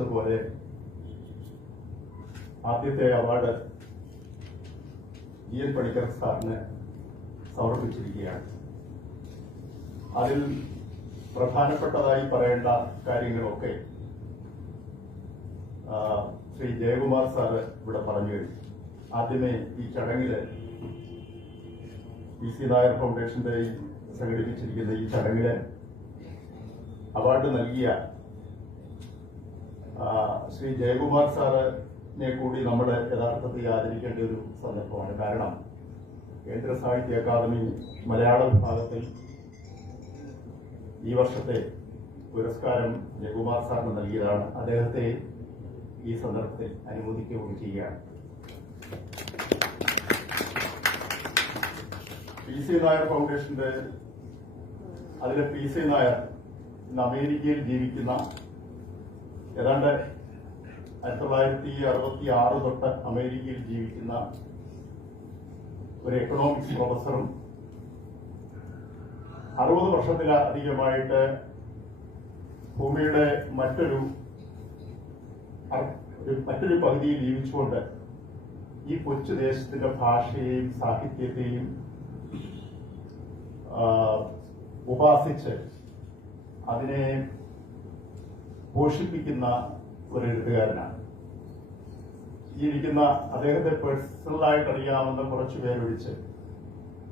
സൂചിപ്പിച്ചതുപോലെ ആദ്യത്തെ award GN Panicker സാറിന് സമർപ്പിച്ചിരിക്കുകയാണ്. അതിൽ പ്രധാനപ്പെട്ടതായി പറയേണ്ട കാര്യങ്ങളൊക്കെ ശ്രീ ജയകുമാർ സാറ് ഇവിടെ പറഞ്ഞു കഴിഞ്ഞു. ആദ്യമേ ഈ ചടങ്ങിൽ PC നായർ ഫൗണ്ടേഷന്റെ സംഘടിപ്പിച്ചിരിക്കുന്ന ഈ ചടങ്ങില് അവാർഡ് നൽകിയ ശ്രീ ജയകുമാർ സാറിനെ കൂടി നമ്മൾ യഥാർത്ഥത്തിൽ ആദരിക്കേണ്ട ഒരു സന്ദർഭമാണ്. കാരണം കേന്ദ്ര സാഹിത്യ അക്കാദമി മലയാള വിഭാഗത്തിൽ ഈ വർഷത്തെ പുരസ്കാരം ജയകുമാർ സാറിന് നൽകിയതാണ്. അദ്ദേഹത്തെ ഈ സന്ദർഭത്തിൽ അനുമോദിക്കുകയും ചെയ്യുകയാണ്. PC നായർ ഫൗണ്ടേഷന്റെ അതിലെ PC നായർ ഇന്ന് അമേരിക്കയിൽ ജീവിക്കുന്ന ഏതാണ്ട് 1966 തൊട്ട് അമേരിക്കയിൽ ജീവിക്കുന്ന ഒരു എക്കണോമിക്സ് പ്രൊഫസറും 60 വർഷത്തിലധികമായിട്ട് ഭൂമിയുടെ മറ്റൊരു പകുതിയിൽ ജീവിച്ചുകൊണ്ട് ഈ കൊച്ചു ദേശത്തിന്റെ ഭാഷയെയും സാഹിത്യത്തെയും ഉപാസിച്ച് അതിനെ പോഷിപ്പിക്കുന്ന ഒരു എഴുത്തുകാരനാണ്. ഈ ഇരിക്കുന്ന അദ്ദേഹത്തെ പേഴ്സണലായിട്ട് അറിയാവുന്ന കുറച്ചു പേരൊഴിച്ച്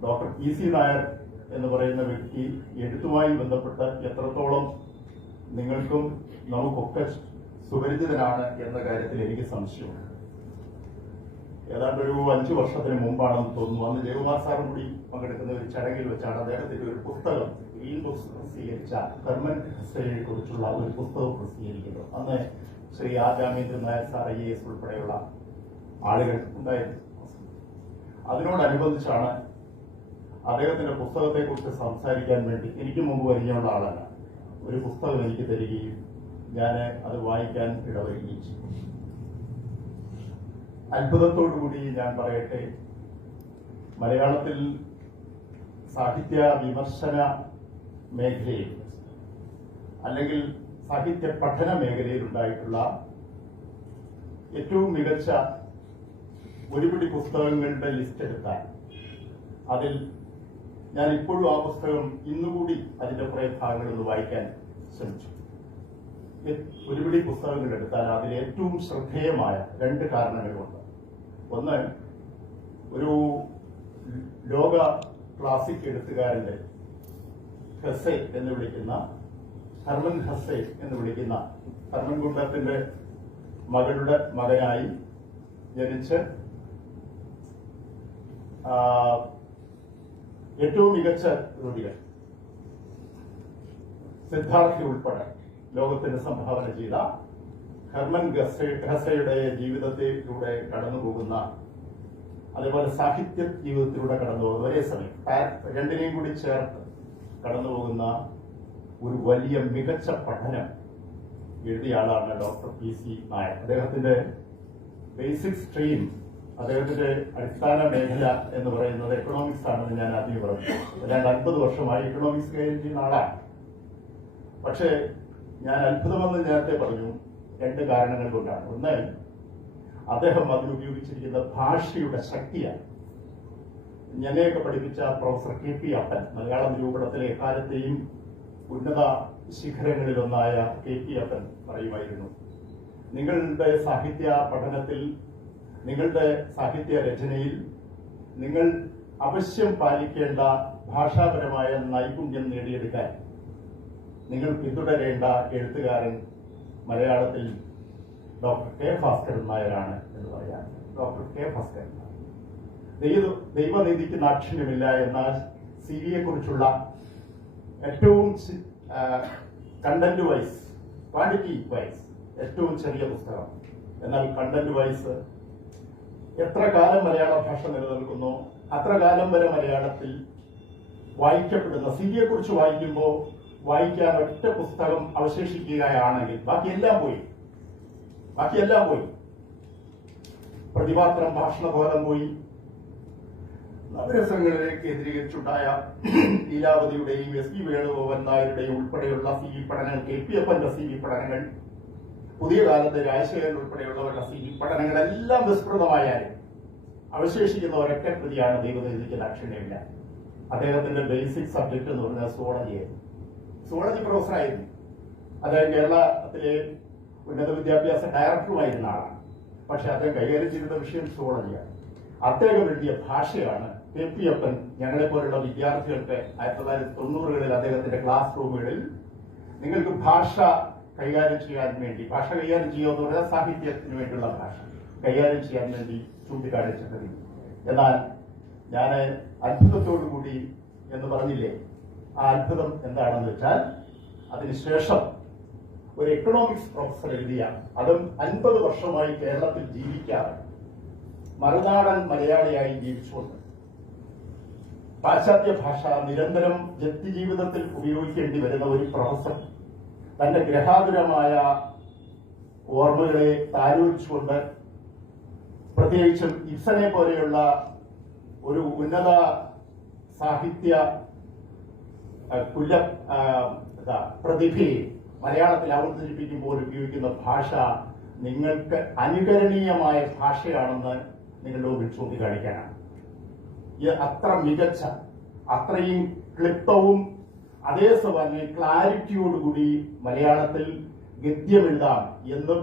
ഡോക്ടർ PC നായർ എന്ന് പറയുന്ന വ്യക്തി എഴുത്തുമായി ബന്ധപ്പെട്ട് എത്രത്തോളം നിങ്ങൾക്കും നമുക്കൊക്കെ സുപരിചിതനാണ് എന്ന കാര്യത്തിൽ എനിക്ക് സംശയമുണ്ട്. ഏതാണ്ട് ഒരു 5 വർഷത്തിന് മുമ്പാണെന്ന് തോന്നുന്നു, അന്ന് ജയകുമാർ സാറും കൂടി പങ്കെടുക്കുന്ന ഒരു ചടങ്ങിൽ വെച്ചാണ് അദ്ദേഹത്തിന്റെ ഒരു പുസ്തകം ഗ്രീൻ ബുക്സ് പ്രസിദ്ധീകരിച്ച ഹെർമൻ ഹെസ്സയെ കുറിച്ചുള്ള ഒരു പുസ്തകം പ്രസിദ്ധീകരിക്കുന്നത്. അന്ന് Shri R Ramendran Nair sir IAS ഉൾപ്പെടെയുള്ള ആളുകൾ ഉണ്ടായിരുന്നു. അതിനോടനുബന്ധിച്ചാണ് അദ്ദേഹത്തിന്റെ പുസ്തകത്തെക്കുറിച്ച് സംസാരിക്കാൻ വേണ്ടി എനിക്ക് മുമ്പ് പരിചയമുള്ള ആളല്ല ഒരു പുസ്തകം എനിക്ക് തരികയും ഞാൻ അത് വായിക്കാൻ ഇടവരികയും ചെയ്തു. അത്ഭുതത്തോടുകൂടി ഞാൻ പറയട്ടെ, മലയാളത്തിൽ സാഹിത്യ വിമർശന മേഖലയിൽ അല്ലെങ്കിൽ സാഹിത്യ പഠന മേഖലയിൽ ഉണ്ടായിട്ടുള്ള ഏറ്റവും മികച്ച ഒരുപിടി പുസ്തകങ്ങളുടെ ലിസ്റ്റ് എടുത്താൽ അതിൽ ഞാൻ ഇപ്പോഴും ആ പുസ്തകം ഇന്നുകൂടി അതിന്റെ കുറെ ഭാഗങ്ങളൊന്ന് വായിക്കാൻ ശ്രമിച്ചു. ഒരുപിടി പുസ്തകങ്ങൾ എടുത്താൽ അതിൽ ഏറ്റവും ശ്രദ്ധേയമായ 2 കാരണങ്ങളുണ്ട്. ഒന്ന്, ഒരു ലോക ക്ലാസിക് എഴുത്തുകാരന്റെ ഹെസ്സെ എന്ന് വിളിക്കുന്ന ഹെർമൻ ഹെസ്സെ എന്ന് വിളിക്കുന്ന ഹെർമൻ ഗുണ്ടത്തിന്റെ മകളുടെ മകനായി ജനിച്ച് ഏറ്റവും മികച്ച കൃതികൾ സിദ്ധാർത്ഥി ഉൾപ്പെടെ ലോകത്തിന് സംഭാവന ചെയ്ത ഹെർമൻ ഹെസ്സയുടെ ജീവിതത്തിലൂടെ കടന്നുപോകുന്ന, അതേപോലെ സാഹിത്യ ജീവിതത്തിലൂടെ കടന്നുപോകുന്ന, ഒരേ സമയം രണ്ടിനെയും കൂടി ചേർത്ത് കടന്നുപോകുന്ന ഒരു വലിയ മികച്ച പഠനം എഴുതിയ ആളാണ് ഡോക്ടർ PC നായർ. അദ്ദേഹത്തിന്റെ ബേസിക് സ്ട്രീം, അദ്ദേഹത്തിന്റെ അടിസ്ഥാന മേഖല എന്ന് പറയുന്നത് എക്കണോമിക്സ് ആണെന്ന് ഞാൻ ആദ്യം പറഞ്ഞു. ഏതാണ്ട് 50 വർഷമായി എക്കണോമിക്സ് കൈകാര്യം ചെയ്യുന്ന ആളാണ്. പക്ഷേ ഞാൻ അത്ഭുതമെന്ന് നേരത്തെ പറഞ്ഞു 2 കാരണങ്ങൾ കൊണ്ടാണ്. ഒന്ന്, അദ്ദേഹം അതിലുപയോഗിച്ചിരിക്കുന്ന ഭാഷയുടെ ശക്തിയാണ്. എന്നെയൊക്കെ പഠിപ്പിച്ച പ്രൊഫസർ KP അപ്പൻ, മലയാള നിരൂപണത്തിലെ എക്കാലത്തെയും ഉന്നത ശിഖരങ്ങളിലൊന്നായ KP അപ്പൻ പറയുമായിരുന്നു, നിങ്ങളുടെ സാഹിത്യ പഠനത്തിൽ, നിങ്ങളുടെ സാഹിത്യ രചനയിൽ നിങ്ങൾ അവശ്യം പാലിക്കേണ്ട ഭാഷാപരമായ നൈപുണ്യം നേടിയെടുക്കാൻ നിങ്ങൾ പിന്തുടരേണ്ട എഴുത്തുകാരൻ മലയാളത്തിൽ ഡോക്ടർ K ഭാസ്കരൻ നായരാണ് എന്ന് പറയാം. ഡോക്ടർ K ഭാസ്കരൻ നായർ ദൈവനീതിക്ക് ദാക്ഷിണ്യമില്ല എന്ന CVയെ കുറിച്ചുള്ള ഏറ്റവും കണ്ടന്റ് വൈസ്, ക്വാണ്ടിറ്റി വൈസ് ഏറ്റവും ചെറിയ പുസ്തകം, എന്നാൽ കണ്ടന്റ് വൈസ് എത്ര കാലം മലയാള ഭാഷ നിലനിൽക്കുന്നോ അത്ര കാലം വരെ മലയാളത്തിൽ വായിക്കപ്പെടുന്ന CVയെ കുറിച്ച് വായിക്കുമ്പോൾ വായിക്കാൻ ഒറ്റ പുസ്തകം അവശേഷിക്കുകയാണെങ്കിൽ ബാക്കിയെല്ലാം പോയി. പ്രതിപാത്രം ഭാഷണബോധം പോയി. നവരസങ്ങളെ കേന്ദ്രീകരിച്ചുണ്ടായ ലീലാവതിയുടെയും SP വേണുഗോപാൽ നായരുടെയും ഉൾപ്പെടെയുള്ള CV പഠനങ്ങൾ, KP അപ്പന്റെ CV പഠനങ്ങൾ, പുതിയ കാലത്ത് രാജശേഖരൻ ഉൾപ്പെടെയുള്ളവരുടെ പഠനങ്ങളെല്ലാം വിസ്തൃതമായാലും അവശേഷിക്കുന്ന ഒരൊറ്റ കൃതിയാണ് ദൈവനിധിക്ക് ദാക്ഷിണ്യമില്ല. അദ്ദേഹത്തിന്റെ ബേസിക് സബ്ജക്ട് എന്ന് പറഞ്ഞാൽ സുവോളജിയായിരുന്നു. സുവോളജി പ്രൊഫസറായിരുന്നു. അദ്ദേഹം കേരളത്തിലെ ഉന്നത വിദ്യാഭ്യാസ ഡയറക്ടറുമായിരുന്ന ആളാണ്. പക്ഷെ അദ്ദേഹം കൈകാര്യം ചെയ്ത വിഷയം സുവോളജിയാണ്. അദ്ദേഹം എഴുതിയ ഭാഷയാണ് KP അപ്പൻ ഞങ്ങളെ പോലുള്ള വിദ്യാർത്ഥികൾക്ക് 1990-കളിൽ അദ്ദേഹത്തിന്റെ ക്ലാസ് റൂമുകളിൽ നിങ്ങൾക്ക് ഭാഷ കൈകാര്യം ചെയ്യാൻ വേണ്ടി, ഭാഷ കൈകാര്യം ചെയ്യുക എന്ന് പറഞ്ഞാൽ സാഹിത്യത്തിന് വേണ്ടിയുള്ള ഭാഷ കൈകാര്യം ചെയ്യാൻ വേണ്ടി ചൂണ്ടിക്കാണിച്ചത്. എന്നാൽ ഞാൻ അത്ഭുതത്തോടുകൂടി എന്ന് പറഞ്ഞില്ലേ, ആ അത്ഭുതം എന്താണെന്ന് വെച്ചാൽ അതിനുശേഷം ഒരു എക്കണോമിക്സ് പ്രൊഫസർ എഴുതിയ, അതും 50 വർഷമായി കേരളത്തിൽ ജീവിക്കാറ് മറുനാടൻ മലയാളിയായി ജീവിച്ചുകൊണ്ട് പാശ്ചാത്യ ഭാഷ നിരന്തരം വ്യക്തിജീവിതത്തിൽ ഉപയോഗിക്കേണ്ടി വരുന്ന ഒരു പ്രൊഫസർ തന്റെ ഗ്രഹാതുരമായ ഓർമ്മകളെ താലോലിച്ചുകൊണ്ട്, പ്രത്യേകിച്ചും ഇബ്സനെ പോലെയുള്ള ഒരു ഉന്നത സാഹിത്യ പ്രതിഭയെ മലയാളത്തിൽ അവതരിപ്പിക്കുമ്പോൾ ഉപയോഗിക്കുന്ന ഭാഷ നിങ്ങൾക്ക് അനുകരണീയമായ ഭാഷയാണെന്ന് നിങ്ങളുടെ മുമ്പിൽ ചൂണ്ടിക്കാണിക്കാനാണ്. അത്ര മികച്ച, അത്രയും ക്ലിപ്തവും അതേസമയം ക്ലാരിറ്റിയോടുകൂടി മലയാളത്തിൽ ഗദ്യം എഴുതാം എന്ന്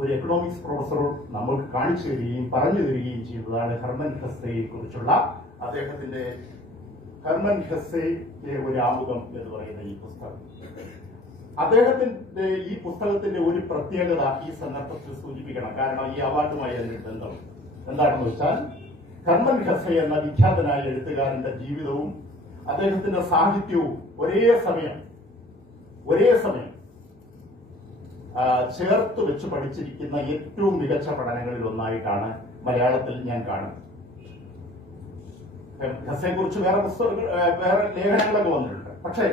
ഒരു എക്കണോമിക്സ് പ്രൊഫസർ നമ്മൾക്ക് കാണിച്ചു തരികയും പറഞ്ഞു തരികയും ചെയ്തതാണ് ഹെർമൻ ഹെസ്സയെ കുറിച്ചുള്ള അദ്ദേഹത്തിന്റെ ഹെർമൻ ഹെസ്സെയുടെ ഒരു ആമുഖം എന്ന് പറയുന്ന ഈ പുസ്തകം. അദ്ദേഹത്തിന്റെ ഈ പുസ്തകത്തിന്റെ ഒരു പ്രത്യേകത ഈ സന്ദർഭത്തിൽ സൂചിപ്പിക്കണം. കാരണം ഈ അവാർഡുമായി അതിന്റെ ബന്ധം എന്താണെന്ന് വെച്ചാൽ, ഹെർമൻ ഹെസ്സെ എന്ന വിഖ്യാതനായ എഴുത്തുകാരന്റെ ജീവിതവും അദ്ദേഹത്തിന്റെ സാഹിത്യവും ഒരേ സമയം ചേർത്ത് വെച്ച് പഠിച്ചിരിക്കുന്ന ഏറ്റവും മികച്ച പഠനങ്ങളിൽ ഒന്നായിട്ടാണ് മലയാളത്തിൽ ഞാൻ കാണുന്നത്. ഹെസ്സയെ കുറിച്ച് വേറെ ലേഖനങ്ങളൊക്കെ വന്നിട്ടുണ്ട്. പക്ഷേ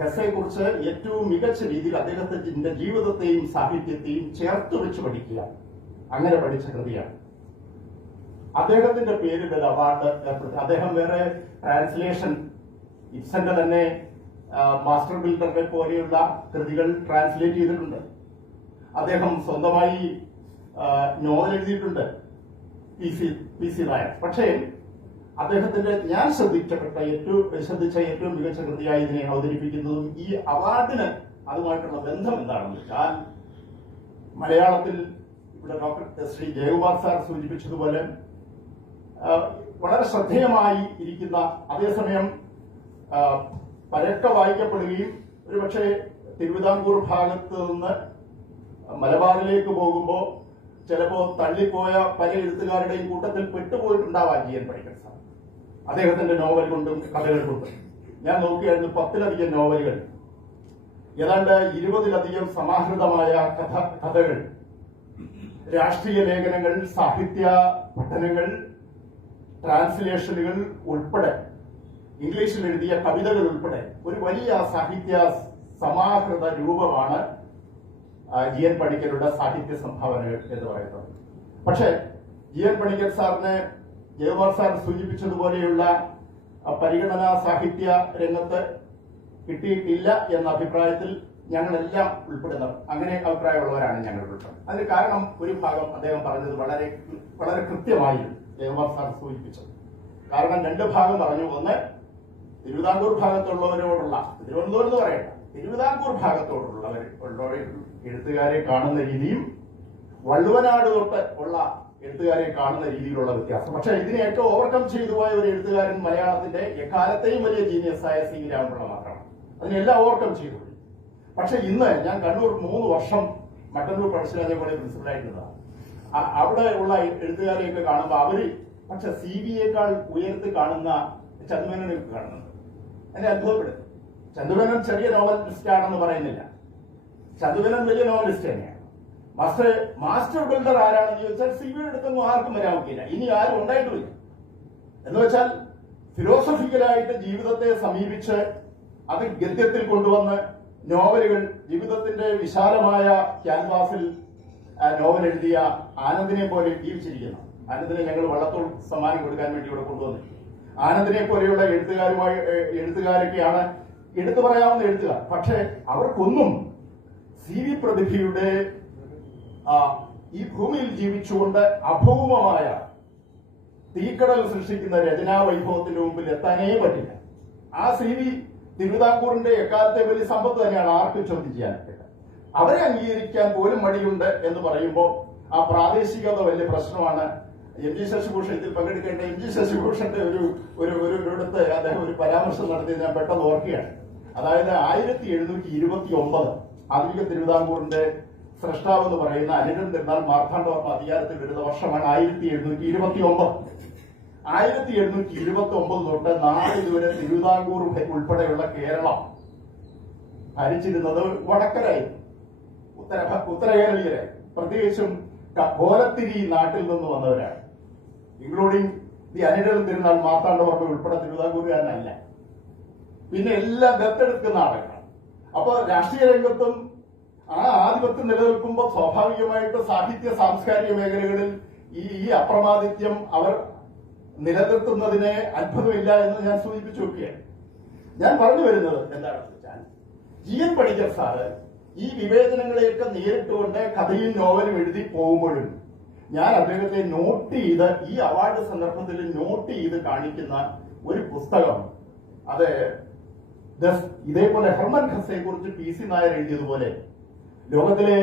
ഹെസ്സയെ കുറിച്ച് ഏറ്റവും മികച്ച രീതിയിൽ അദ്ദേഹത്തിന്റെ ജീവിതത്തെയും സാഹിത്യത്തെയും ചേർത്ത് വെച്ച് പഠിക്കുക, അങ്ങനെ പഠിച്ച കൃതിയാണ്. അദ്ദേഹത്തിന്റെ പേരിൽ ഒരു അവാർഡ് ഏർപ്പെടുത്തി. അദ്ദേഹം വേറെ ട്രാൻസ്ലേഷൻ, ഇബ്സന്റെ തന്നെ മാസ്റ്റർ ബിൽഡറിനെ പോലെയുള്ള കൃതികൾ ട്രാൻസ്ലേറ്റ് ചെയ്തിട്ടുണ്ട്. അദ്ദേഹം സ്വന്തമായി നോവൽ എഴുതിയിട്ടുണ്ട്, പി സി നായർ. പക്ഷേ അദ്ദേഹത്തിന്റെ ഞാൻ ശ്രദ്ധിച്ച ഏറ്റവും മികച്ച കൃതിയായി ഇതിനെ അവതരിപ്പിക്കുന്നതും ഈ അവാർഡിന് അതുമായിട്ടുള്ള ബന്ധം എന്താണെന്ന് വെച്ചാൽ, മലയാളത്തിൽ ഇവിടെ ഡോക്ടർ ശ്രീ ജയകുമാർ സാർ സൂചിപ്പിച്ചതുപോലെ വളരെ ശ്രദ്ധേയമായി ഇരിക്കുന്ന, അതേസമയം പരക്കെ വായിക്കപ്പെടുകയും ഒരുപക്ഷെ തിരുവിതാംകൂർ ഭാഗത്ത് നിന്ന് മലബാറിലേക്ക് പോകുമ്പോൾ ചിലപ്പോൾ തള്ളിപ്പോയ പല എഴുത്തുകാരുടെയും കൂട്ടത്തിൽ പെട്ടുപോയിട്ടുണ്ടാവാം GN പണിക്കർ സാർ. അദ്ദേഹത്തിന്റെ നോവൽ കൊണ്ടും കഥകൾ കൊണ്ടും ഞാൻ നോക്കിയായിരുന്നു 10-ലധികം നോവലുകൾ, ഏതാണ്ട് 20-ലധികം സമാഹൃതമായ കഥകൾ, രാഷ്ട്രീയ ലേഖനങ്ങൾ, സാഹിത്യ പഠനങ്ങൾ, ട്രാൻസ്ലേഷനുകൾ ഉൾപ്പെടെ, ഇംഗ്ലീഷിൽ എഴുതിയ കവിതകൾ ഉൾപ്പെടെ ഒരു വലിയ സാഹിത്യ സമാഹൃത രൂപമാണ് GN പണിക്കരുടെ സാഹിത്യ സംഭാവനകൾ എന്ന് പറയുന്നത്. പക്ഷേ GN പണിക്കർ സാറിനെ ജയകുമാർ സാർ സൂചിപ്പിച്ചതുപോലെയുള്ള പരിഗണന സാഹിത്യ രംഗത്ത് കിട്ടിയിട്ടില്ല എന്ന അഭിപ്രായത്തിൽ ഞങ്ങളെല്ലാം ഉൾപ്പെടുന്ന, അങ്ങനെ അഭിപ്രായമുള്ളവരാണ് ഞങ്ങൾ ഉൾപ്പെടുന്നത്. അതിന് കാരണം ഒരു ഭാഗം അദ്ദേഹം പറഞ്ഞത് വളരെ വളരെ കൃത്യമായി ജയകുമാർ സാർ സൂചിപ്പിച്ചത്. കാരണം 2 ഭാഗം പറഞ്ഞു. ഒന്ന്, തിരുവിതാംകൂർ ഭാഗത്തുള്ളവരോടുള്ള, തിരുവനന്തപുരം എന്ന് പറയണ്ട, തിരുവിതാംകൂർ ഭാഗത്തോടുള്ളവർ എഴുത്തുകാരെ കാണുന്ന രീതിയും വള്ളുവനാട് തൊട്ട് ഉള്ള എഴുത്തുകാരെ കാണുന്ന രീതിയിലുള്ള വ്യത്യാസം. പക്ഷെ ഇതിനെ ഏറ്റവും ഓവർകം ചെയ്തു പോയ ഒരു എഴുത്തുകാരൻ മലയാളത്തിന്റെ എക്കാലത്തെയും വലിയ ജീനിയസായ C വി രാമപിള്ള മാത്രമാണ്. അതിനെല്ലാം ഓവർകം ചെയ്തു. പക്ഷെ ഇന്ന് ഞാൻ കണ്ണൂർ 3 വർഷം മട്ടന്നൂർ പ്രൊഫഷണൽ കോളേജ് പ്രിൻസിപ്പലായിരുന്നതാണ്. അവിടെ ഉള്ള എഴുത്തുകാരെയൊക്കെ കാണുമ്പോൾ അവര് പക്ഷെ CVയേക്കാൾ ഉയർത്തി കാണുന്ന ചന്ദുമേനോനെയൊക്കെ കാണുന്നുണ്ട്. എന്നെ അത്ഭുതപ്പെടും. ചന്ദുമേനോൻ ചെറിയ നോവലിസ്റ്റ് ആണെന്ന് പറയുന്നില്ല, ചന്ദുമേനോൻ വലിയ നോവലിസ്റ്റ് തന്നെയാണ്. മാസ്റ്റർ ബിൽഡർ ആരാണെന്ന് ചോദിച്ചാൽ CVയുടെ അടുത്തൊന്നും ആർക്കും വരാൻ പറ്റില്ല, ഇനി ആരും ഉണ്ടായിട്ടുമില്ല. എന്ന് വെച്ചാൽ ഫിലോസഫിക്കലായിട്ട് ജീവിതത്തെ സമീപിച്ച് അത് ഗദ്യത്തിൽ കൊണ്ടുവന്ന് നോവലുകൾ, ജീവിതത്തിന്റെ വിശാലമായ ക്യാൻവാസിൽ നോവൽ എഴുതിയ ആനന്ദിനെ പോലെ ജീവിച്ചിരിക്കുന്നു. ആനന്ദിനെ ഞങ്ങൾ വള്ളത്തോൾ സമ്മാനം കൊടുക്കാൻ വേണ്ടി ഇവിടെ കൊണ്ടുവന്നു. ആനന്ദിനെ പോലെയുള്ള എഴുത്തുകാരൊക്കെയാണ് എടുത്തു പറയാവുന്ന എഴുത്തുകാർ. പക്ഷെ അവർക്കൊന്നും CV പ്രതിഭയുടെ ഈ ഭൂമിയിൽ ജീവിച്ചുകൊണ്ട് അഭൗമമായ തീക്കടൽ സൃഷ്ടിക്കുന്ന രചനാ വൈഭവത്തിന്റെ മുമ്പിൽ എത്താനേ പറ്റില്ല. ആ CV തിരുവിതാംകൂറിന്റെ എക്കാലത്തെ വലിയ സമ്പത്ത് തന്നെയാണ്, ആർക്കും ചോദ്യം ചെയ്യാനായിട്ട്. അവരെ അംഗീകരിക്കാൻ പോലും മടിയുണ്ട് എന്ന് പറയുമ്പോൾ ആ പ്രാദേശികത വലിയ പ്രശ്നമാണ്. MG ശശിഭൂഷൺ ഇതിൽ പങ്കെടുക്കേണ്ട MG ശശിഭൂഷന്റെ ഒരിടത്ത് അദ്ദേഹം ഒരു പരാമർശം നടത്തിയത് ഞാൻ പെട്ടെന്ന് ഓർക്കുകയാണ്. അതായത് 1729 ആധുനിക തിരുവിതാംകൂറിന്റെ സ്രഷ്ടാവ് എന്ന് പറയുന്ന അനിഴം തിരുനാൾ മാർത്താണ്ഡവർമ്മ അധികാരത്തിൽ വരുന്ന വർഷമാണ് 1729. 1729 തൊട്ട് നാളെ ഇതുവരെ തിരുവിതാംകൂർ ഉൾപ്പെടെയുള്ള കേരളം ഭരിച്ചിരുന്നത് വടക്കരായിരുന്നു, ഉത്തര കേരളീയരായി, പ്രത്യേകിച്ചും കോലത്തിരി നാട്ടിൽ നിന്ന് വന്നവരാണ്. ഇൻക്ലൂഡിംഗ് ദി അനിഴം തിരുനാൾ മാർത്താണ്ഡവർമ്മ ഉൾപ്പെടെ തിരുവിതാംകൂറുകാരനല്ല. പിന്നെ എല്ലാം ദത്തെടുക്കുന്ന ആളുകളാണ്. അപ്പൊ രാഷ്ട്രീയ രംഗത്തും ആ ആധിപത്യം നിലനിൽക്കുമ്പോൾ സ്വാഭാവികമായിട്ട് സാഹിത്യ സാംസ്കാരിക മേഖലകളിൽ ഈ അപ്രമാദിത്യം അവർ നിലനിർത്തുന്നതിനെ അത്ഭുതമില്ല എന്ന് ഞാൻ സൂചിപ്പിച്ചു നോക്കുകയാണ്. ഞാൻ പറഞ്ഞു വരുന്നത് എന്താണെന്ന് വെച്ചാൽ, GN പണിക്കർ സാറ് ഈ വിവേചനങ്ങളെയൊക്കെ നേരിട്ടുകൊണ്ട് കഥയും നോവലും എഴുതി പോകുമ്പോഴും ഞാൻ അദ്ദേഹത്തെ നോട്ട് ചെയ്ത് ഈ അവാർഡ് സന്ദർഭത്തിൽ നോട്ട് ചെയ്ത് കാണിക്കുന്ന ഒരു പുസ്തകം, അത് ഇതേപോലെ ഹെർമൻ ഹെസ്സയെ കുറിച്ച് PC നായർ എഴുതിയതുപോലെ ലോകത്തിലെ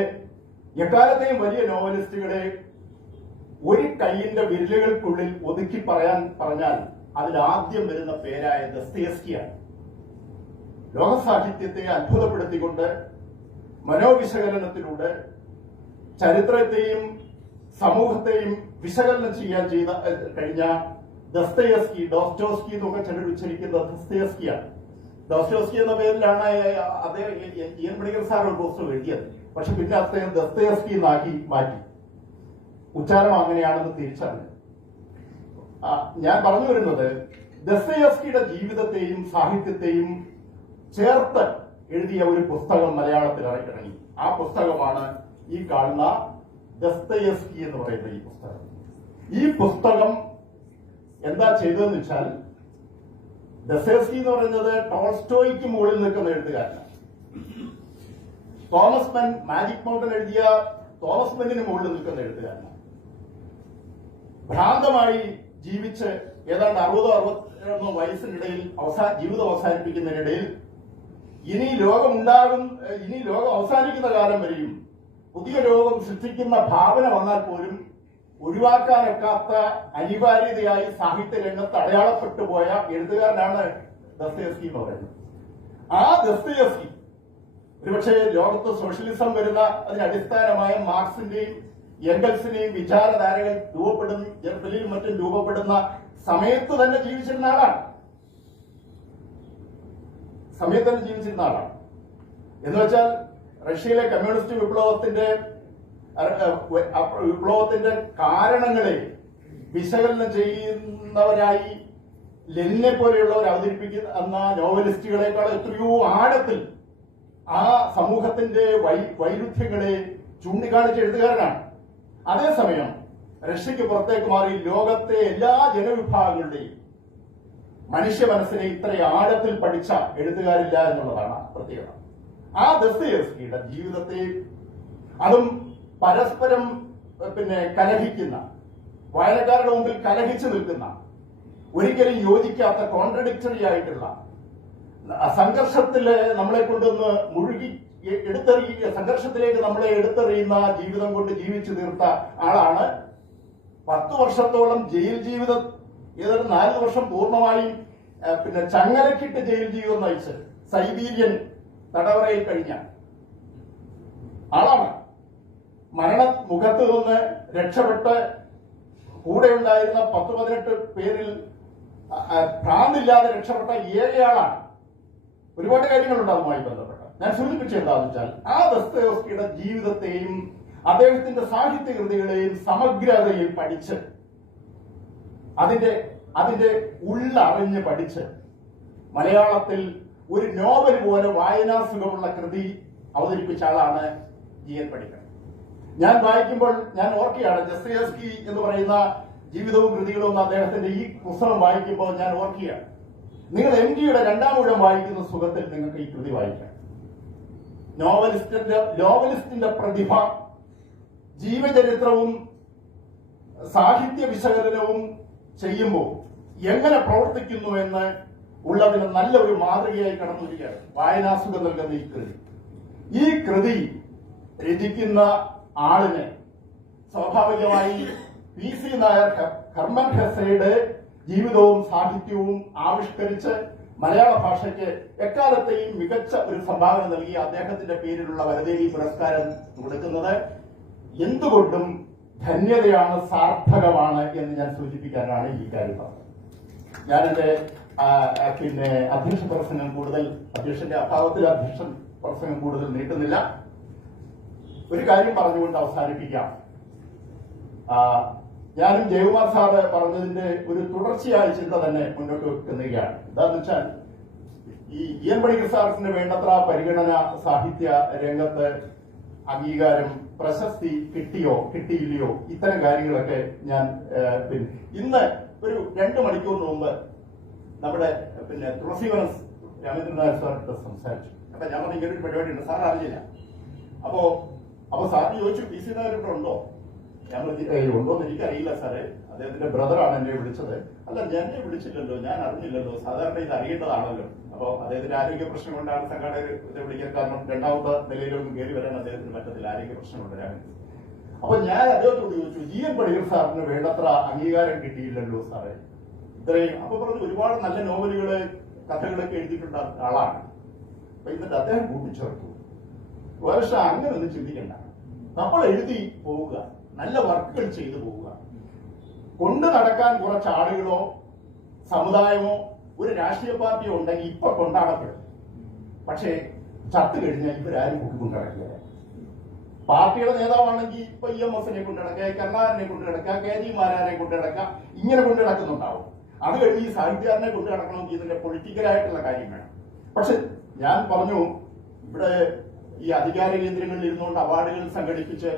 എക്കാലത്തെയും വലിയ നോവലിസ്റ്റുകളെ ഒരു കൈയിന്റെ വിരലുകൾക്കുള്ളിൽ ഒതുക്കി പറഞ്ഞാൽ അതിലാദ്യം വരുന്ന പേരായ ദസ്തയേവ്സ്കിയാണ്. ലോക സാഹിത്യത്തെ അത്ഭുതപ്പെടുത്തിക്കൊണ്ട് മനോവിശകലനത്തിലൂടെ ചരിത്രത്തെയും സമൂഹത്തെയും വിശകലനം ചെയ്യാൻ കഴിഞ്ഞ ദസ്തയേവ്സ്കി, ഡോസ്റ്റോവ്സ്കി എന്നൊക്കെ ചിലർ ഉച്ചരിക്കുന്ന ദസ്തയേവ്സ്കിയാണ്. ഡോസ്റ്റോവ്സ്കി എന്ന പേരിലാണ് അദ്ദേഹം GN പണിക്കർ സാർ ഒരു പുസ്തകം എഴുതിയത്. പക്ഷെ പിന്നെ അദ്ദേഹം ദസ്തയേവ്സ്കി എന്നാക്കി മാറ്റി, ഉച്ചാരണം അങ്ങനെയാണെന്ന് തിരിച്ചറിഞ്ഞു. ഞാൻ പറഞ്ഞു വരുന്നത്, ദസ്തയേവ്സ്കിയുടെ ജീവിതത്തെയും സാഹിത്യത്തെയും ചേർത്ത് എഴുതിയ ഒരു പുസ്തകം മലയാളത്തിൽ ഇറങ്ങി. ആ പുസ്തകമാണ് ഈ കാണുന്ന ദസ്തയേവ്സ്കി എന്ന് പറയുന്ന ഈ പുസ്തകം. ഈ പുസ്തകം എന്താ ചെയ്തതെന്ന് വെച്ചാൽ, ദസ്തയേവ്സ്കി എന്ന് പറയുന്നത് ടോൾസ്റ്റോയ്ക്ക് മുകളിൽ നിൽക്കുന്ന എഴുത്തുകാരനാണ്. തോമസ് മെൻ, മാജിക് മൗണ്ടൻ എഴുതിയ തോമസ് മെന്നിന് മുകളിൽ നിൽക്കുന്ന എഴുത്തുകാരനാണ്. ഭ്രാന്തമായി ജീവിച്ച് ഏതാണ്ട് 60-61 വയസ്സിനിടയിൽ ജീവിതം അവസാനിപ്പിക്കുന്നതിനിടയിൽ ഇനി ലോകം അവസാനിക്കുന്ന കാലം വരെയും പുതിയ ലോകം സൃഷ്ടിക്കുന്ന ഭാവന വന്നാൽ പോലും ഒഴിവാക്കാനൊക്കാത്ത അനിവാര്യതയായി സാഹിത്യ രംഗത്ത് അടയാളപ്പെട്ടു പോയ എഴുത്തുകാരനാണ് ദസ്തയേവ്സ്കി എന്ന് പറയുന്നത്. ആ ദസ്തയേവ്സ്കി ഒരുപക്ഷെ ലോകത്ത് സോഷ്യലിസം വരുന്ന അതിനടിസ്ഥാനമായ മാർക്സിന്റെയും എംഗൽസിന്റെയും വിചാരധാരകൾ ജർമ്മനിയിലും മറ്റും രൂപപ്പെടുന്ന സമയത്ത് തന്നെ ജീവിച്ചിരുന്ന ആളാണ്. എന്ന് വെച്ചാൽ റഷ്യയിലെ കമ്മ്യൂണിസ്റ്റ് വിപ്ലവത്തിന്റെ കാരണങ്ങളെ വിശകലനം ചെയ്യുന്നവരായി ലെനിനെ പോലെയുള്ളവർ അവതരിപ്പിക്കുന്ന നോവലിസ്റ്റുകളെക്കാൾ എത്രയോ ആഴത്തിൽ ആ സമൂഹത്തിന്റെ വൈരുദ്ധ്യങ്ങളെ ചൂണ്ടിക്കാണിച്ച എഴുത്തുകാരനാണ്. അതേസമയം റഷ്യക്ക് പുറത്തേക്ക് മാറി ലോകത്തെ എല്ലാ ജനവിഭാഗങ്ങളുടെയും മനുഷ്യ മനസ്സിനെ ഇത്ര ആഴത്തിൽ പഠിച്ച എഴുത്തുകാരില്ല എന്നുള്ളതാണ് പ്രത്യേകത. ആ ദസ്തയേവ്സ്കിയുടെ ജീവിതത്തെ, അതും പരസ്പരം കലഹിക്കുന്ന, വായനക്കാരുടെ മുമ്പിൽ കലഹിച്ചു നിൽക്കുന്ന, ഒരിക്കലും യോജിക്കാത്ത, കോൺട്രഡിക്ടറി ആയിട്ടുള്ള സംഘർഷത്തില് നമ്മളെ കൊണ്ടൊന്ന് സംഘർഷത്തിലേക്ക് നമ്മളെ എടുത്തെറിയുന്ന ജീവിതം കൊണ്ട് ജീവിച്ചു തീർത്ത ആളാണ്. 10 വർഷത്തോളം ജയിൽ ജീവിതം, ഏതാണ്ട് 4 വർഷം പൂർണ്ണമായും ചങ്ങലക്കിട്ട് ജയിൽ ജീവിതം നയിച്ച് സൈബീരിയൻ തടവറയിൽ കഴിഞ്ഞ ആളാണ്. മരണമുഖത്ത് നിന്ന് രക്ഷപ്പെട്ട് കൂടെ ഉണ്ടായിരുന്ന 10-18 പേരിൽ ഭ്രാന്തില്ലാതെ രക്ഷപ്പെട്ട ഏകയാളാണ്. ഒരുപാട് കാര്യങ്ങളുണ്ട് അതുമായി ബന്ധപ്പെട്ട്. ഞാൻ സൂചിപ്പിച്ചത് എന്താണെന്ന് വെച്ചാൽ, ആ ദസ്തയേവ്സ്കിയുടെ ജീവിതത്തെയും അദ്ദേഹത്തിന്റെ സാഹിത്യ കൃതികളെയും സമഗ്രതയിൽ പഠിച്ച് അതിന്റെ ഉള്ളറിഞ്ഞ് പഠിച്ച് മലയാളത്തിൽ ഒരു നോവൽ പോലെ വായനാസുഖമുള്ള കൃതി അവതരിപ്പിച്ച ആളാണ് GN പണിക്കർ. ഞാൻ വായിക്കുമ്പോൾ ഞാൻ ഓർക്കുകയാണ്, ദസ്തയേവ്സ്കി എന്ന് പറയുന്ന ജീവിതവും കൃതികളും അദ്ദേഹത്തിന്റെ ഈ പുസ്തകം വായിക്കുമ്പോൾ ഞാൻ ഓർക്കുകയാണ്, നിങ്ങൾ MTയുടെ 2-ാം ഊഴം വായിക്കുന്ന സുഖത്തിൽ നിങ്ങൾക്ക് ഈ കൃതി വായിക്കാം. നോവലിസ്റ്റിന്റെ പ്രതിഭ ജീവചരിത്രവും സാഹിത്യ വിശകലനവും ചെയ്യുമ്പോൾ എങ്ങനെ പ്രവർത്തിക്കുന്നു എന്ന് ഉള്ളതിന് നല്ലൊരു മാതൃകയായി കടന്നു വരികയാണ് വായനാസുഖം നൽകുന്ന ഈ കൃതി രചിക്കുന്ന ആളിന് സ്വാഭാവികമായി PC നായർ ഹെർമൻ ഹെസ്സയുടെ ജീവിതവും സാഹിത്യവും ആവിഷ്കരിച്ച് മലയാള ഭാഷയ്ക്ക് എക്കാലത്തെയും മികച്ച ഒരു സംഭാവന നൽകി അദ്ദേഹത്തിന്റെ പേരിലുള്ള വരദേവി പുരസ്കാരം കൊടുക്കുന്നത് എന്തുകൊണ്ടും ധന്യതയാണ്, സാർത്ഥകമാണ് എന്ന് ഞാൻ സൂചിപ്പിക്കാനാണ് ഈ കാര്യം പറഞ്ഞത്. ഞാൻ എന്റെ അധ്യക്ഷ പ്രസംഗം കൂടുതൽ അധ്യക്ഷന്റെ അഭാവത്തിൽ അധ്യക്ഷൻ പ്രസംഗം കൂടുതൽ നീട്ടുന്നില്ല. ഒരു കാര്യം പറഞ്ഞുകൊണ്ട് അവസാനിപ്പിക്കാം. ഞാനും ജയകുമാർ സാറ് പറഞ്ഞതിന്റെ ഒരു തുടർച്ചയായ ചിന്ത തന്നെ മുന്നോട്ട് വെക്കുകയാണ്. എന്താന്ന് വെച്ചാൽ ഈ EN പണിക്കർ സാറിന് വേണ്ടത്ര പരിഗണന സാഹിത്യ രംഗത്ത് അംഗീകാരം പ്രശസ്തി കിട്ടിയോ കിട്ടിയില്ലയോ ഇത്തരം കാര്യങ്ങളൊക്കെ ഞാൻ ഇന്ന് ഒരു 2 മണിക്കൂറിന് മുമ്പ് നമ്മുടെ തുളസീവനം രാമേന്ദ്രൻ നായർ സാറിട്ട് സംസാരിച്ചു. അപ്പൊ ഞാൻ പറഞ്ഞ ഇങ്ങനെ ഒരു പരിപാടി ഉണ്ട്, സാർ അറിയില്ല. അപ്പൊ സാറിന് ചോദിച്ചു PC നായർ ഇവിടെ ഉണ്ടോ? ഞാൻ ഉണ്ടോന്ന് എനിക്കറിയില്ല സാറേ, അദ്ദേഹത്തിന്റെ ബ്രദറാണ് എന്നെ വിളിച്ചത്. അല്ല, എന്നെ വിളിച്ചില്ലല്ലോ, ഞാൻ അറിഞ്ഞില്ലല്ലോ, സാധാരണ ഇത് അറിയേണ്ടതാണല്ലോ. അപ്പൊ അദ്ദേഹത്തിന്റെ ആരോഗ്യ പ്രശ്നം കൊണ്ടാണ് സംഘാടകർ ഇത് വിളിക്കാൻ കാരണം. 2ാമത്തെ നിലയിലൊന്നും കയറി വരാൻ അദ്ദേഹത്തിന് പറ്റത്തില്ല, ആരോഗ്യ പ്രശ്നം കൊണ്ടുവരാൻ. അപ്പൊ ഞാൻ അദ്ദേഹത്തോട് ചോദിച്ചു, EN പണിക്കർ സാറിന് വേണ്ടത്ര അംഗീകാരം കിട്ടിയില്ലല്ലോ സാറേ ഇത്രയും. അപ്പൊ പറഞ്ഞു ഒരുപാട് നല്ല നോവലുകള് കഥകളൊക്കെ എഴുതിയിട്ടുള്ള ആളാണ്. അപ്പൊ എന്നിട്ട് അദ്ദേഹം കൂട്ടിച്ചേർത്തു, പക്ഷെ അങ്ങനെ ഒന്നും ചിന്തിക്കണ്ട, നമ്മൾ എഴുതി പോവുക, നല്ല വർക്കുകൾ ചെയ്തു പോവുക. കൊണ്ടു നടക്കാൻ കുറച്ച് ആളുകളോ സമുദായമോ ഒരു രാഷ്ട്രീയ പാർട്ടിയോ ഉണ്ടെങ്കിൽ ഇപ്പൊ കൊണ്ടാടപ്പെടും. പക്ഷേ ചത്തു കഴിഞ്ഞാൽ ഇവരാരും കൂട്ടിക്കൊണ്ട് നടക്കുക. പാർട്ടിയുടെ നേതാവാണെങ്കിൽ ഇപ്പൊ EMSനെ കൊണ്ട് നടക്കുക, കരുണാകരനെ കൊണ്ട് നടക്കുക, KG മാരാരെ കൊണ്ട് നടക്കുക, ഇങ്ങനെ കൊണ്ട് നടക്കുന്നുണ്ടാവും. അത് കഴിഞ്ഞ് ഈ സാഹിത്യകാരനെ കൊണ്ട് നടക്കണമെങ്കിൽ ഇതിന്റെ പൊളിറ്റിക്കലായിട്ടുള്ള കാര്യം വേണം. പക്ഷെ ഞാൻ പറഞ്ഞു, ഇവിടെ ഈ അധികാര കേന്ദ്രങ്ങളിൽ ഇരുന്നുകൊണ്ട് അവാർഡുകൾ സംഘടിപ്പിച്ച്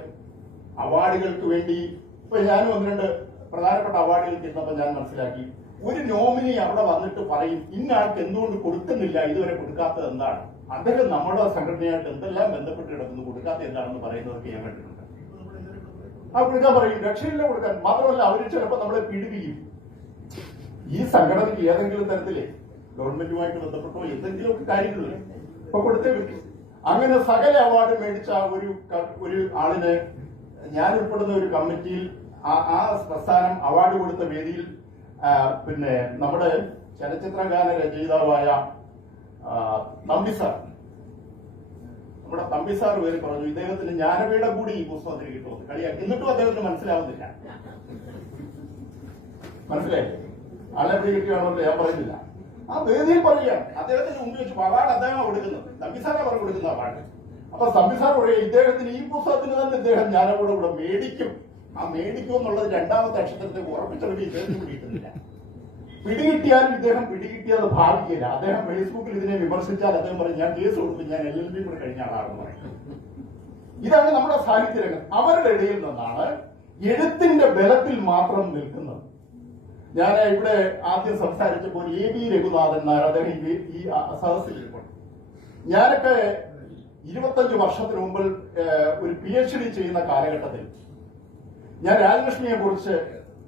അവാർഡുകൾക്ക് വേണ്ടി ഇപ്പൊ ഞാനും 1-2 പ്രധാനപ്പെട്ട അവാർഡുകൾക്ക് ഇരുന്നപ്പോൾ ഞാൻ മനസ്സിലാക്കി, ഒരു നോമിനി അവിടെ വന്നിട്ട് പറയും ഇന്ന ആൾക്ക് എന്തുകൊണ്ട് കൊടുക്കുന്നില്ല, ഇതുവരെ കൊടുക്കാത്തത് എന്താണ്, അദ്ദേഹം നമ്മുടെ സംഘടനയായിട്ട് എന്തെല്ലാം ബന്ധപ്പെട്ട് കിടക്കുന്നു, കൊടുക്കാത്ത എന്താണെന്ന് പറയുന്നതൊക്കെ ഞാൻ കണ്ടിട്ടുണ്ട്. കൊടുക്കാൻ പറയും, രക്ഷയില്ല കൊടുക്കാൻ. മാത്രമല്ല അവര് ചിലപ്പോൾ നമ്മളെ പീഡിപ്പിക്കും. ഈ സംഘടനയ്ക്ക് ഏതെങ്കിലും തരത്തില് ഗവൺമെന്റുമായിട്ട് ബന്ധപ്പെട്ടോ എന്തെങ്കിലുമൊക്കെ കാര്യങ്ങളില്ല ഇപ്പൊ കൊടുത്തേ പറ്റും. അങ്ങനെ സകല അവാർഡ് മേടിച്ച ഒരു ആളിന് ഞാൻ ഉൾപ്പെടുന്ന ഒരു കമ്മിറ്റിയിൽ ആ പ്രസ്ഥാനം അവാർഡ് കൊടുത്ത വേദിയിൽ നമ്മുടെ ചലച്ചിത്രഗാന രചയിതാവായ തമ്പിസാർ, നമ്മുടെ തമ്പിസാർ പേര് പറഞ്ഞു, ഇദ്ദേഹത്തിന് ജ്ഞാനപീഠം കൂടി ഈ പുസ്തകത്തിന് കിട്ടുമെന്ന് കളിയാക്കി. എന്നിട്ടും അദ്ദേഹത്തിന് മനസ്സിലാവുന്നില്ല. മനസ്സിലായില്ലേ? ആളെപ്പടി കിട്ടിയാണെന്ന് ഞാൻ പറയുന്നില്ല. ആ വേദിയിൽ പറയുകയാണ്, അദ്ദേഹത്തിന് മുമ്പ് വെച്ച് അവാർഡ് അദ്ദേഹം കൊടുക്കുന്നത്, തമ്പിസാറാണ് പറഞ്ഞു കൊടുക്കുന്ന അവാർഡ്. അപ്പൊ തമ്പിസാർ പറയുക, ഇദ്ദേഹത്തിന് ഈ പുസ്തകത്തിന് തന്നെ ഇദ്ദേഹം ജ്ഞാനപീഠം കൂടെ മേടിക്കും. ആ മേടിക്കും എന്നുള്ളത് 2ാമത്തെ അക്ഷരത്തെ ഉറപ്പിച്ചവർക്ക് ഇദ്ദേഹത്തിന് പിടികിട്ടുന്നില്ല. പിടികിട്ടിയാലും ഇദ്ദേഹം പിടികിട്ടിയത് ഭാവിക്കില്ല. അദ്ദേഹം ഫേസ്ബുക്കിൽ ഇതിനെ വിമർശിച്ചാൽ അദ്ദേഹം പറയും, ഞാൻ കേസ് കൊടുക്കും, ഞാൻ LLB കൂടെ കഴിഞ്ഞ ആളാണെന്ന് പറയും. ഇതാണ് നമ്മുടെ സാഹിത്യരംഗം. അവരുടെ ഇടയിൽ നിന്നാണ് എഴുത്തിന്റെ ബലത്തിൽ മാത്രം നിൽക്കുന്നത്. ഞാൻ ഇവിടെ ആദ്യം സംസാരിച്ചപ്പോൾ AB രഘുനാഥൻ നായർ അദ്ദേഹം ഈ സദസ്സിൽ ഇരിപ്പുണ്ട്. ഞാനൊക്കെ 25 വർഷത്തിന് മുമ്പിൽ ഒരു PhD ചെയ്യുന്ന കാലഘട്ടത്തിൽ ഞാൻ രാജലക്ഷ്മിയെ കുറിച്ച്,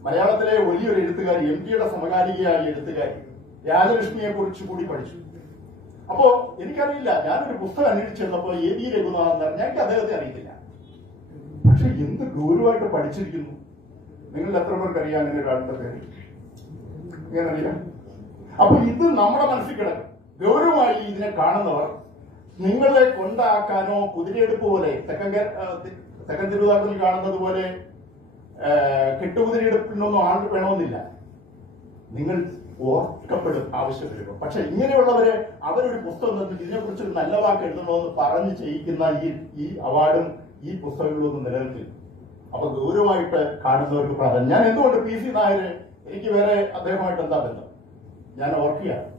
മലയാളത്തിലെ വലിയൊരു എഴുത്തുകാരി, MTയുടെ സമകാലികയായ എഴുത്തുകാരി രാജലക്ഷ്മിയെ കുറിച്ച് കൂടി പഠിച്ചു. അപ്പോ എനിക്കറിയില്ല, ഞാനൊരു പുസ്തകം അന്വേഷിച്ചു ചെന്നപ്പോൾ AB രഘുനാഥൻ നായർ, ഞങ്ങൾക്ക് അദ്ദേഹത്തെ അറിയത്തില്ല. പക്ഷെ എന്ത് ഗൗരവമായിട്ട് പഠിച്ചിരിക്കുന്നു. നിങ്ങൾ എത്ര പേർക്ക് അറിയാം അങ്ങനെ ഒരാളുടെ പേര്? അറിയാം. അപ്പൊ ഇത് നമ്മുടെ മനസ്സിൽ കിടക്കും. ഗൗരവമായി ഇതിനെ കാണുന്നവർ നിങ്ങളെ കൊണ്ടാക്കാനോ കുതിരയെടുപ്പ് പോലെ തെക്കൻ തിരുവിതാംകൂറിൽ കാണുന്നത് പോലെ കെട്ടുകുതിരയെടുപ്പിനൊന്നും ആൾ വേണമെന്നില്ല. നിങ്ങൾ ഓർക്കപ്പെടും ആവശ്യപ്പെടും. പക്ഷെ ഇങ്ങനെയുള്ളവരെ അവരൊരു പുസ്തകം തന്നിട്ട് ഇതിനെക്കുറിച്ച് ഒരു നല്ല വാക്ക് എഴുതണമെന്ന് പറഞ്ഞ് ചെയ്യിക്കുന്ന ഈ അവാർഡും ഈ പുസ്തകങ്ങളും ഒന്നും നിലനിൽക്കില്ല. അപ്പൊ ഗൗരവമായിട്ട് കാണുന്നവർക്ക് പ്രാധാന്യം. ഞാൻ എന്തുകൊണ്ട് PC നായര്, എനിക്ക് വേറെ അദ്ദേഹമായിട്ട് എന്താ ബന്ധം? ഞാൻ ഓർക്കുകയാണ്.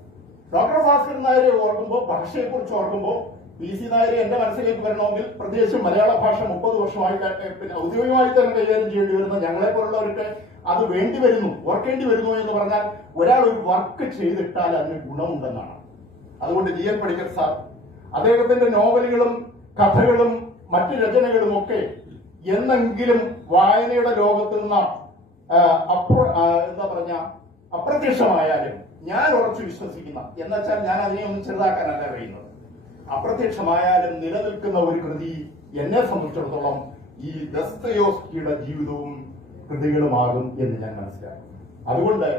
ഡോക്ടർ ഭാസ്കരൻ നായരെ ഓർക്കുമ്പോൾ, ഭാഷയെക്കുറിച്ച് ഓർക്കുമ്പോൾ PC നായരെ എന്റെ മനസ്സിലേക്ക് വരണമെങ്കിൽ പ്രത്യേകിച്ചും മലയാള ഭാഷ 30 വർഷമായിട്ട് ഔദ്യോഗികമായി തന്നെ കൈകാര്യം ചെയ്യേണ്ടി വരുന്ന ഞങ്ങളെ പോലുള്ളവർക്ക് അത് വേണ്ടി വരുന്നു, ഓർക്കേണ്ടി വരുന്നു എന്ന് പറഞ്ഞാൽ ഒരാൾ ഒരു വർക്ക് ചെയ്തിട്ടാൽ അതിന് ഗുണമുണ്ടെന്നാണ്. അതുകൊണ്ട് GN പണിക്കർ സാർ അദ്ദേഹത്തിന്റെ നോവലുകളും കഥകളും മറ്റു രചനകളും ഒക്കെ എന്നെങ്കിലും വായനയുടെ ലോകത്ത് നിന്ന് എന്താ പറഞ്ഞ അപ്രത്യക്ഷമായാലും ഞാൻ ഉറച്ചു വിശ്വസിക്കുന്ന, എന്നുവെച്ചാൽ ഞാൻ അതിനെ ഒന്നും ചെറുതാക്കാനല്ല അറിയുന്നത്, അപ്രത്യക്ഷമായാലും നിലനിൽക്കുന്ന ഒരു കൃതി എന്നെ സംബന്ധിച്ചിടത്തോളം ഈ ദസ്തയോസ്കിയുടെ ജീവിതവും കൃതികളുമാകും എന്ന് ഞാൻ മനസ്സിലാക്കും. അതുകൊണ്ട്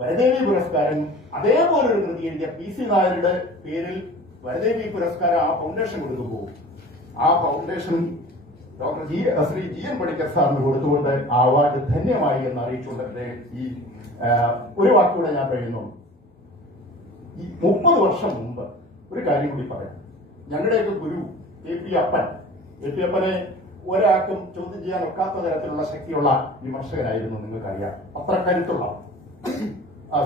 വരദേവി പുരസ്കാരം അതേപോലൊരു കൃതി എഴുതിയ PC നായരുടെ പേരിൽ വരദേവി പുരസ്കാരം ആ ഫൗണ്ടേഷൻ കൊടുക്കുമ്പോൾ ആ foundation doctor Shri GN Panicker സാറിന് കൊടുത്തുകൊണ്ട് ആ അവാർഡ് ധന്യമായി എന്ന് അറിയിച്ചുകൊണ്ട് ഈ ഒരു വാക്കുകൂടെ ഞാൻ കഴിയുന്നു. ഈ 30 വർഷം മുമ്പ് ഒരു കാര്യം കൂടി പറയാം. ഞങ്ങളുടെയൊക്കെ ഗുരു AP അപ്പനെ ഒരാൾക്കും ചോദ്യം ചെയ്യാൻ ഒക്കാത്ത തരത്തിലുള്ള ശക്തിയുള്ള വിമർശകനായിരുന്നു, നിങ്ങൾക്കറിയാം. അത്ര കരുത്തുള്ള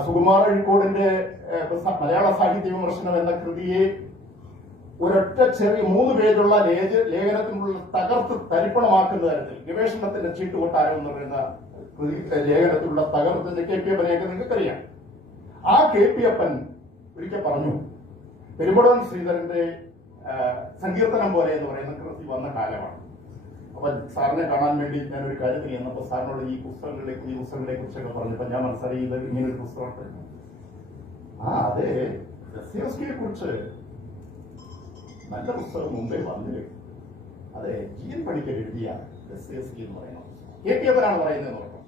സുകുമാർ അഴീക്കോടിന്റെ മലയാള സാഹിത്യ വിമർശനം എന്ന കൃതിയെ ഒരൊറ്റ ചെറിയ 3 പേജുള്ള ലേഖനത്തിനുള്ള തകർത്ത് തരിപ്പണമാക്കുന്ന തരത്തിൽ ഗവേഷണത്തിന്റെ ചീട്ടുകൊട്ടാരം എന്ന് പറയുന്ന ലേഖനത്തിലുള്ള തകർത്തിന്റെ KP അപ്പനെയൊക്കെ നിങ്ങൾക്കറിയാം. ആ KP അപ്പൻ ഒരിക്കൽ പറഞ്ഞു, പെരുമ്പടവൻ ശ്രീധരന്റെ സങ്കീർത്തനം പോലെ എന്ന് പറയുന്ന കൃതി വന്ന കാലമാണ്. അപ്പൊ സാറിനെ കാണാൻ വേണ്ടി ഞാൻ ഒരു കാര്യത്തിൽ ചെന്നപ്പോ സാറിനോട് ഈ പുസ്തകങ്ങളെ കുറിച്ചൊക്കെ പറഞ്ഞപ്പോ ഞാൻ മനസ്സിലായി ഇത് ഇങ്ങനെ ഒരു പുസ്തകം. അതെ, ദസ്തയേവ്സ്കിയെ കുറിച്ച് നല്ല പുസ്തകം മുമ്പേ വന്നില്ലേ. അതെ, GN പണിക്കർ എഴുതിയ ദസ്തയേവ്സ്കി എന്ന് പറയുന്നത് KP അപ്പനാണ് പറയുന്നതെന്ന് പറഞ്ഞു.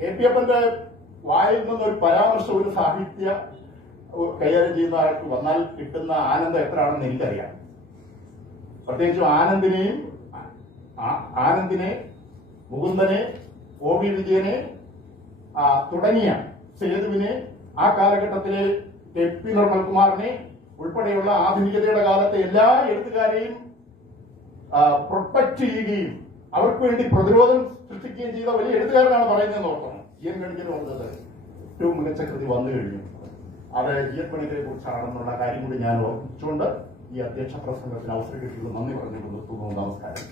KP അപ്പന്റെ വായിൽ നിന്നൊരു പരാമർശം ഒരു സാഹിത്യ കൈകാര്യം ചെയ്യുന്ന ആൾക്ക് വന്നാൽ കിട്ടുന്ന ആനന്ദം എത്രയാണെന്ന് എനിക്കറിയാം. പ്രത്യേകിച്ചും ആനന്ദിനെ, മുകുന്ദനെ, OV വിജയനെ തുടങ്ങിയ സേതുവിനെ, ആ കാലഘട്ടത്തിലെ KP നിർമ്മൽകുമാറിനെ ഉൾപ്പെടെയുള്ള ആധുനികതയുടെ കാലത്തെ എല്ലാ എഴുത്തുകാരെയും പ്രൊട്ടക്ട് ചെയ്യുകയും അവർക്ക് വേണ്ടി പ്രതിരോധം സൃഷ്ടിക്കുകയും ചെയ്ത വലിയ എഴുത്തുകാരനാണ് പറയുന്നതെന്ന് ഓർക്കണം. GN പണിക്കർ വന്നത് ഏറ്റവും മികച്ച കൃതി വന്നു കഴിഞ്ഞു. അത് GN പണിക്കരെ കുറിച്ചാണെന്നുള്ള കാര്യം കൂടി ഞാൻ ഓർമ്മിച്ചുകൊണ്ട് ഈ അധ്യക്ഷ പ്രസംഗത്തിന് അവസരം കിട്ടിയത് നന്ദി പറഞ്ഞു. നമസ്കാരം.